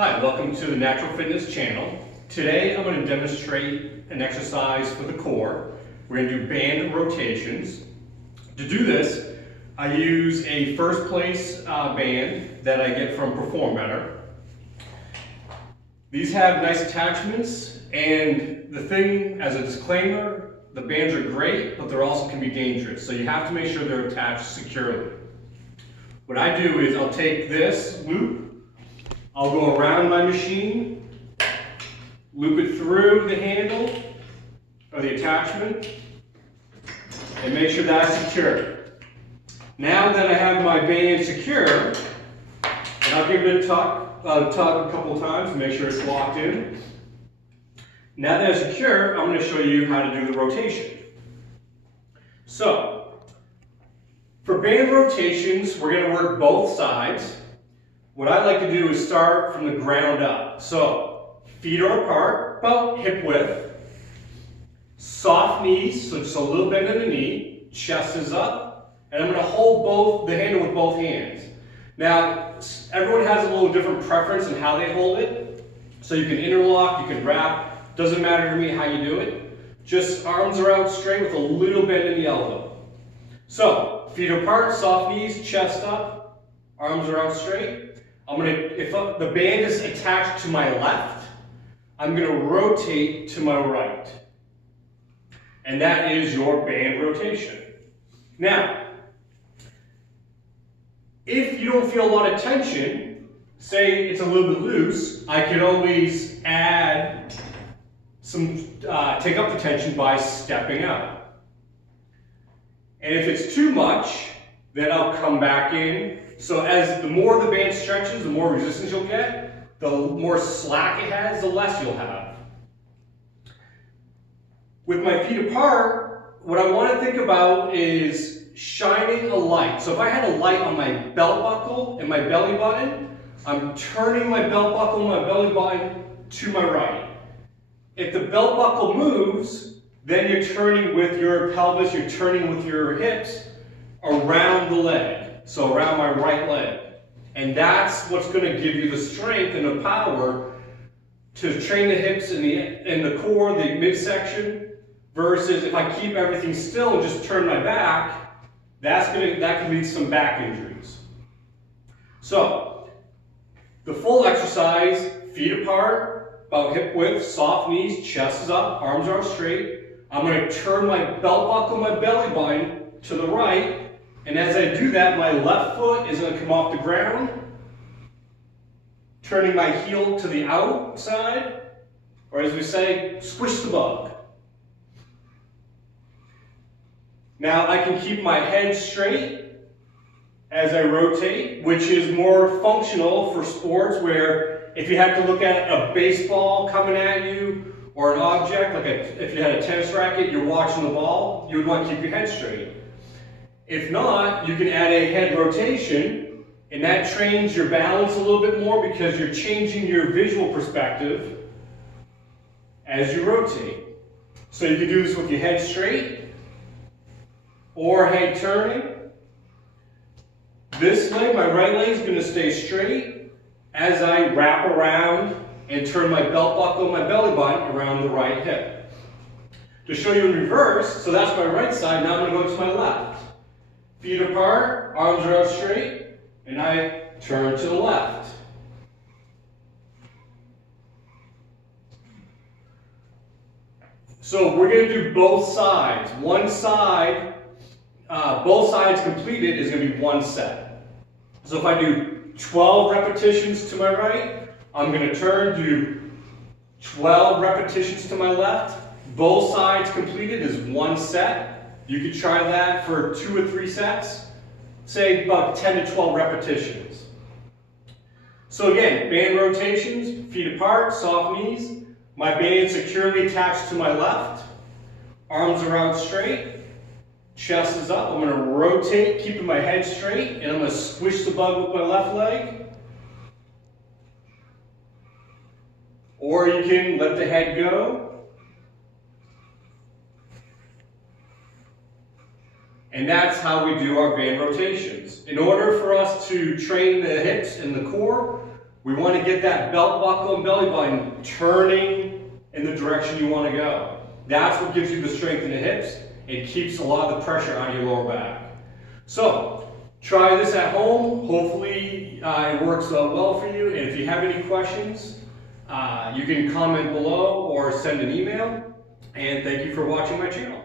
Hi, welcome to the Natural Fitness channel. Today I'm going to demonstrate an exercise for the core. We're going to do band rotations. To do this, I use a first place band that I get from Perform Better. These have nice attachments, and the thing, as a disclaimer, the bands are great, but they also can be dangerous. So you have to make sure they're attached securely. What I do is I'll take this loop, I'll go around my machine, loop it through the handle or the attachment, and make sure that's secure. Now that I have my band secure, and I'll give it a tug a couple of times to make sure it's locked in. Now that it's secure, I'm going to show you how to do the rotation. So, for band rotations, we're going to work both sides. What I like to do is start from the ground up. So, feet are apart, about hip width. Soft knees, so just a little bend in the knee. Chest is up. And I'm going to hold the handle with both hands. Now, everyone has a little different preference in how they hold it. So you can interlock, you can wrap. Doesn't matter to me how you do it. Just arms are out straight with a little bend in the elbow. So, feet apart, soft knees, chest up, arms are out straight. If the band is attached to my left, I'm going to rotate to my right. And that is your band rotation. Now, if you don't feel a lot of tension, say it's a little bit loose, I could always add take up the tension by stepping out. And if it's too much, then I'll come back in. So as the more the band stretches, the more resistance you'll get, the more slack it has, the less you'll have. With my feet apart, what I want to think about is shining a light. So if I had a light on my belt buckle and my belly button, I'm turning my belt buckle and my belly button to my right. If the belt buckle moves, then you're turning with your pelvis, you're turning with your hips around the leg. So around my right leg. And that's what's going to give you the strength and the power to train the hips and the core, the midsection, versus if I keep everything still and just turn my back, that can lead to some back injuries. So, the full exercise, feet apart, about hip width, soft knees, chest is up, arms are straight. I'm going to turn my belt buckle, my belly button to the right. And as I do that, my left foot is going to come off the ground, turning my heel to the outside, or as we say, squish the bug. Now I can keep my head straight as I rotate, which is more functional for sports where if you have to look at a baseball coming at you or an object, like if you had a tennis racket, you're watching the ball, you would want to keep your head straight. If not, you can add a head rotation, and that trains your balance a little bit more because you're changing your visual perspective as you rotate. So you can do this with your head straight or head turning. This leg, my right leg, is going to stay straight as I wrap around and turn my belt buckle and my belly button around the right hip. To show you in reverse, so that's my right side, now I'm going to go to my left. Feet apart, arms are out straight, and I turn to the left. So we're going to do both sides. One side, both sides completed is going to be one set. So if I do 12 repetitions to my right, I'm going to turn, do 12 repetitions to my left. Both sides completed is one set. You could try that for 2 or 3 sets, say about 10 to 12 repetitions. So again, band rotations, feet apart, soft knees, my band securely attached to my left, arms are out straight, chest is up. I'm going to rotate, keeping my head straight, and I'm going to squish the bug with my left leg. Or you can let the head go. And that's how we do our band rotations. In order for us to train the hips and the core, We want to get that belt buckle and belly button turning in the direction you want to go. That's what gives you the strength in the hips. It keeps a lot of the pressure on your lower back. So, try this at home. Hopefully it works well for you. And if you have any questions, you can comment below or send an email. And thank you for watching my channel.